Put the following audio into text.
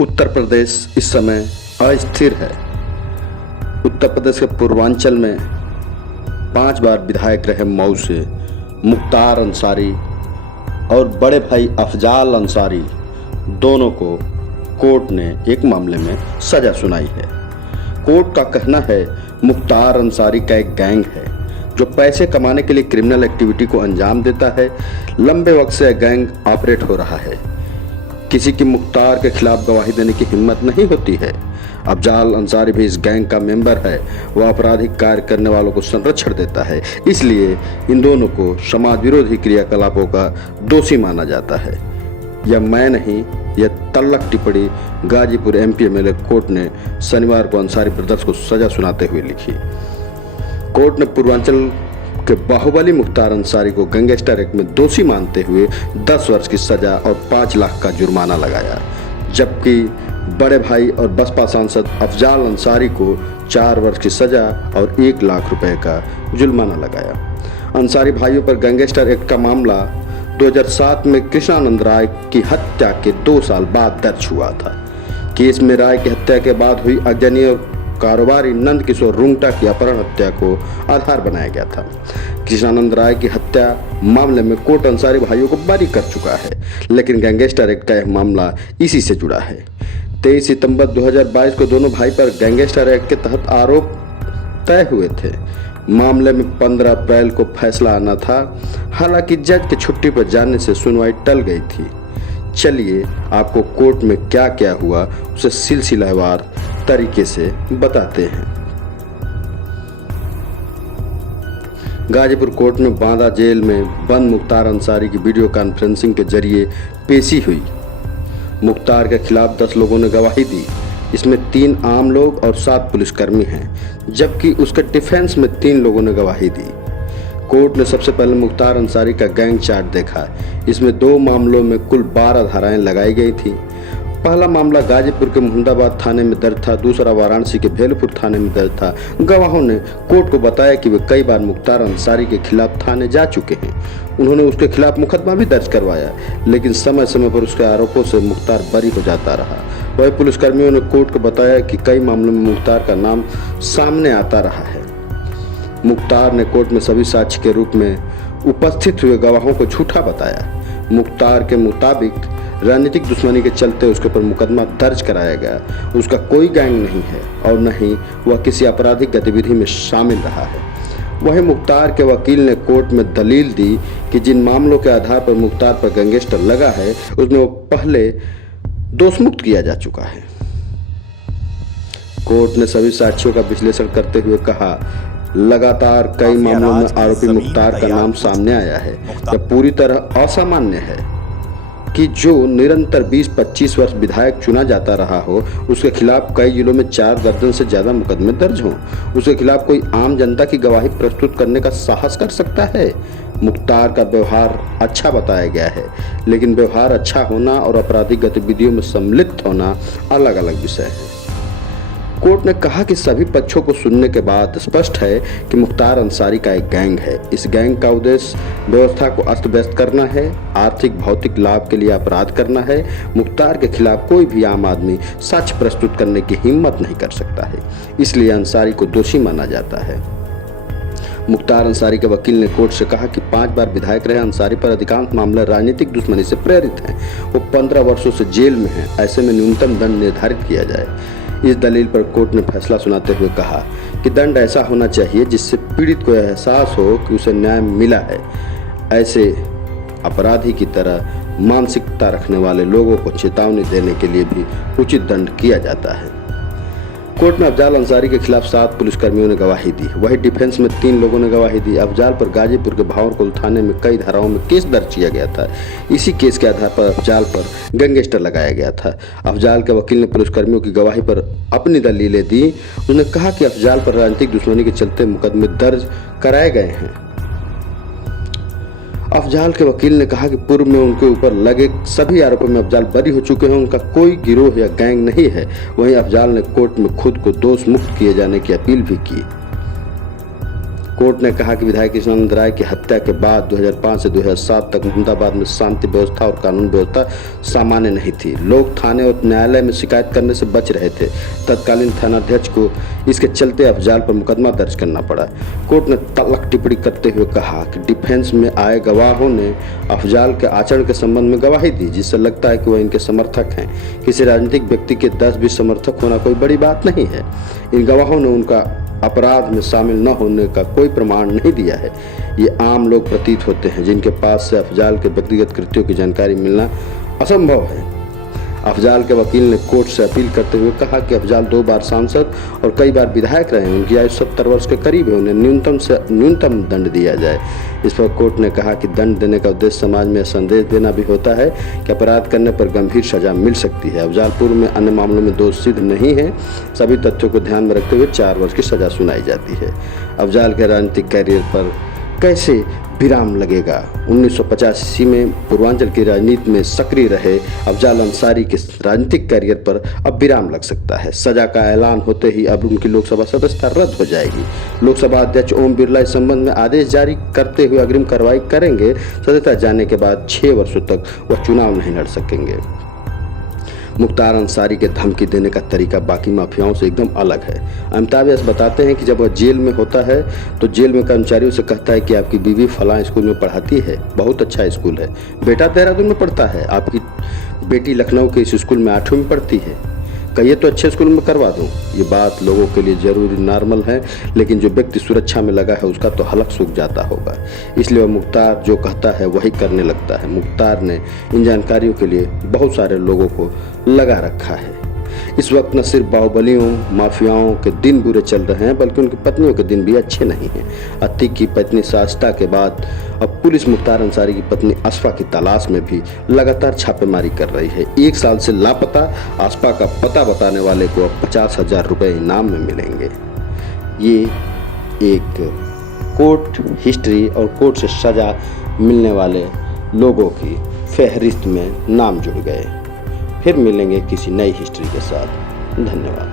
उत्तर प्रदेश इस समय अस्थिर है। उत्तर प्रदेश के पूर्वांचल में 5 बार विधायक रहे मऊ से मुख्तार अंसारी और बड़े भाई अफजाल अंसारी, दोनों को कोर्ट ने एक मामले में सजा सुनाई है। कोर्ट का कहना है मुख्तार अंसारी का एक गैंग है जो पैसे कमाने के लिए क्रिमिनल एक्टिविटी को अंजाम देता है। लंबे वक्त से गैंग ऑपरेट हो रहा है। किसी की मुख्तार के खिलाफ गवाही देने की हिम्मत नहीं होती है। अफजाल अंसारी भी इस गैंग का मेंबर है। वह आपराधिक कार्य करने वालों को संरक्षण देता है, इसलिए इन दोनों को समाज विरोधी क्रियाकलापों का दोषी माना जाता है। यह मैं नहीं, यह तल्लक टिप्पणी गाजीपुर एमपी एमएलए कोर्ट ने शनिवार को अंसारी ब्रदर्स को सजा सुनाते हुए लिखी। कोर्ट ने पूर्वांचल के बाहुबली मुख्तार अंसारी को गैंगस्टर एक्ट में दोषी मानते हुए 10 वर्ष की सजा और 5 लाख का जुर्माना लगाया, जबकि बड़े भाई और बसपा सांसद अफजाल अंसारी को 4 वर्ष की सजा और 1 लाख रुपए का जुर्माना लगाया। अंसारी भाइयों पर गैंगस्टर एक्ट का मामला 2007 में कृष्णानंद राय की हत्या के 2 साल बाद दर्ज हुआ था। केस में राय की हत्या के बाद हुई अग्रणी और कारोबारी नंद किशोर रुंगटा की अपहरण हत्या को आधार बनाया गया था। कृष्णानंद राय की हत्या मामले में कोर्ट अंसारी भाइयों को बरी कर चुका है, लेकिन गैंगस्टर एक्ट का यह मामला इसी से जुड़ा है। 23 सितंबर 2022 को दोनों भाई पर गैंगस्टर एक्ट के तहत आरोप तय हुए थे। मामले में 15 अप्रैल को फैसला आना था। हालांकि जज के छुट्टी पर जाने से सुनवाई टल गई थी। चलिए आपको कोर्ट में क्या क्या हुआ उसे सिलसिलावार तरीके से बताते हैं। गाजीपुर कोर्ट में बांदा जेल में बंद मुख्तार अंसारी की वीडियो कॉन्फ्रेंसिंग के जरिए पेशी हुई। मुख्तार के खिलाफ 10 लोगों ने गवाही दी। इसमें 3 आम लोग और 7 पुलिसकर्मी हैं, जबकि उसके डिफेंस में 3 लोगों ने गवाही दी। कोर्ट ने सबसे पहले मुख्तार अंसारी का गैंग चार्ट देखा। इसमें 2 मामलों में कुल 12 धाराएं लगाई गई थी। पहला मामला गाजीपुर के मुहम्मदाबाद थाने में दर्ज था, दूसरा वाराणसी के भेलपुर थाने में दर्ज था। गवाहों ने कोर्ट को बताया कि वे कई बार मुख्तार अंसारी के खिलाफ थाने जा चुके हैं। उन्होंने उसके खिलाफ मुकदमा भी दर्ज करवाया, लेकिन समय समय पर उसके आरोपों से मुख्तार बरी हो जाता रहा। वही पुलिसकर्मियों ने कोर्ट को बताया कि कई मामलों में मुख्तार का नाम सामने आता रहा है। मुख्तार ने कोर्ट में सभी साक्ष्य के रूप में उपस्थित हुए गवाहों को झूठा बताया। मुख्तार के मुताबिक राजनीतिक दुश्मनी के चलते उसके ऊपर मुकदमा दर्ज कराया गया। उसका कोई गैंग नहीं है और न ही वह किसी आपराधिक गतिविधि में शामिल रहा है। वहीं मुख्तार के वकील ने कोर्ट में दलील दी कि जिन मामलों के आधार पर मुख्तार पर गैंगस्टर लगा है उसमें वो पहले दोषमुक्त किया जा चुका है। कोर्ट ने सभी साक्ष्यों का विश्लेषण करते हुए कहा, लगातार कई मामलों में आरोपी मुख्तार का नाम सामने आया है। यह पूरी तरह असामान्य है कि जो निरंतर 20-25 वर्ष विधायक चुना जाता रहा हो, उसके खिलाफ कई जिलों में 4 दर्जन से ज्यादा मुकदमे दर्ज हों। उसके खिलाफ कोई आम जनता की गवाही प्रस्तुत करने का साहस कर सकता है। मुख्तार का व्यवहार अच्छा बताया गया है, लेकिन व्यवहार अच्छा होना और आपराधिक गतिविधियों में सम्मिलित होना अलग अलग विषय है। कोर्ट ने कहा कि सभी पक्षों को सुनने के बाद स्पष्ट है कि मुख्तार अंसारी का एक गैंग है। इस गैंग का उद्देश्य व्यवस्था को अस्त व्यस्त करना है, आर्थिक भौतिक लाभ के लिए अपराध करना है। मुख्तार के खिलाफ कोई भी आम आदमी साक्ष्य प्रस्तुत करने की हिम्मत नहीं कर सकता है, इसलिए अंसारी को दोषी माना जाता है। मुख्तार अंसारी के वकील ने कोर्ट से कहा कि 5 बार विधायक रहे अंसारी पर अधिकांश मामले राजनीतिक दुश्मनी से प्रेरित हैं। वो 15 वर्षों से जेल में हैं। ऐसे में न्यूनतम दंड निर्धारित किया जाए। इस दलील पर कोर्ट ने फैसला सुनाते हुए कहा कि दंड ऐसा होना चाहिए जिससे पीड़ित को एहसास हो कि उसे न्याय मिला है। ऐसे अपराधी की तरह मानसिकता रखने वाले लोगों को चेतावनी देने के लिए भी उचित दंड किया जाता है। कोर्ट में अफजाल अंसारी के खिलाफ 7 पुलिसकर्मियों ने गवाही दी। वही डिफेंस में 3 लोगों ने गवाही दी। अफजाल पर गाजीपुर के भावरकुल थाने में कई धाराओं में केस दर्ज किया गया था। इसी केस के आधार पर अफजाल पर गैंगस्टर लगाया गया था। अफजाल के वकील ने पुलिसकर्मियों की गवाही पर अपनी दलीलें दी। उन्होंने कहा कि अफजाल पर राजनीतिक दुश्मनी के चलते मुकदमे दर्ज कराए गए हैं। अफजाल के वकील ने कहा कि पूर्व में उनके ऊपर लगे सभी आरोपों में अफजाल बरी हो चुके हैं। उनका कोई गिरोह या गैंग नहीं है। वहीं अफजाल ने कोर्ट में खुद को दोष मुक्त किए जाने की अपील भी की। कोर्ट ने कहा कि विधायक कृष्णानंद राय की हत्या के बाद 2005 से 2007 तक अहमदाबाद में शांति व्यवस्था और कानून व्यवस्था सामान्य नहीं थी। लोग थाने और न्यायालय में शिकायत करने से बच रहे थे। तत्कालीन थानाध्यक्ष को इसके चलते अफजाल पर मुकदमा दर्ज करना पड़ा। कोर्ट ने तल्ख टिप्पणी करते हुए कहा कि डिफेंस में आए गवाहों ने अफजाल के आचरण के संबंध में गवाही दी, जिससे लगता है कि वह इनके समर्थक हैं। किसी राजनीतिक व्यक्ति के 10-20 समर्थक होना कोई बड़ी बात नहीं है। इन गवाहों ने उनका अपराध में शामिल न होने का कोई प्रमाण नहीं दिया है। ये आम लोग प्रतीत होते हैं जिनके पास से अफजाल के व्यक्तिगत कृत्यों की जानकारी मिलना असंभव है। अफजाल के वकील ने कोर्ट से अपील करते हुए कहा कि अफजाल 2 बार सांसद और कई बार विधायक रहे हैं। उनकी आयु 70 वर्ष के करीब है। उन्हें न्यूनतम से न्यूनतम दंड दिया जाए। इस पर कोर्ट ने कहा कि दंड देने का उद्देश्य समाज में संदेश देना भी होता है कि अपराध करने पर गंभीर सजा मिल सकती है। अफजाल पूर्व में अन्य मामलों में दोष सिद्ध नहीं है। सभी तथ्यों को ध्यान में रखते हुए 4 वर्ष की सजा सुनाई जाती है। अफजाल के राजनीतिक कैरियर पर कैसे विराम लगेगा? 1985 में पूर्वांचल की राजनीति में सक्रिय रहे अफजाल अंसारी के राजनीतिक कैरियर पर अब विराम लग सकता है। सजा का ऐलान होते ही अब उनकी लोकसभा सदस्यता रद्द हो जाएगी। लोकसभा अध्यक्ष ओम बिरला इस संबंध में आदेश जारी करते हुए अग्रिम कार्रवाई करेंगे। सदस्यता जाने के बाद 6 वर्षों तक वह चुनाव नहीं लड़ सकेंगे। मुख्तार अंसारी के धमकी देने का तरीका बाकी माफियाओं से एकदम अलग है। अमिताभ यस बताते हैं कि जब वह जेल में होता है तो जेल में कर्मचारियों से कहता है कि आपकी बीवी फलां स्कूल में पढ़ाती है, बहुत अच्छा स्कूल है। बेटा देहरादून में पढ़ता है, आपकी बेटी लखनऊ के इस स्कूल में 8वीं में पढ़ती है, कहिए तो अच्छे स्कूल में करवा दूं। ये बात लोगों के लिए जरूरी नॉर्मल है, लेकिन जो व्यक्ति सुरक्षा में लगा है उसका तो हलक सूख जाता होगा। इसलिए वह मुख्तार जो कहता है वही करने लगता है। मुख्तार ने इन जानकारियों के लिए बहुत सारे लोगों को लगा रखा है। इस वक्त न सिर्फ बाहुबलियों माफियाओं के दिन बुरे चल रहे हैं, बल्कि उनकी पत्नियों के दिन भी अच्छे नहीं हैं। अतीक की पत्नी साजिदा के बाद अब पुलिस मुख्तार अंसारी की पत्नी असफा की तलाश में भी लगातार छापेमारी कर रही है। 1 साल से लापता असफा का पता बताने वाले को अब 50,000 रुपये इनाम में मिलेंगे। ये एक कोर्ट हिस्ट्री और कोर्ट से सजा मिलने वाले लोगों की फहरिस्त में नाम जुड़ गए। फिर मिलेंगे किसी नई हिस्ट्री के साथ। धन्यवाद।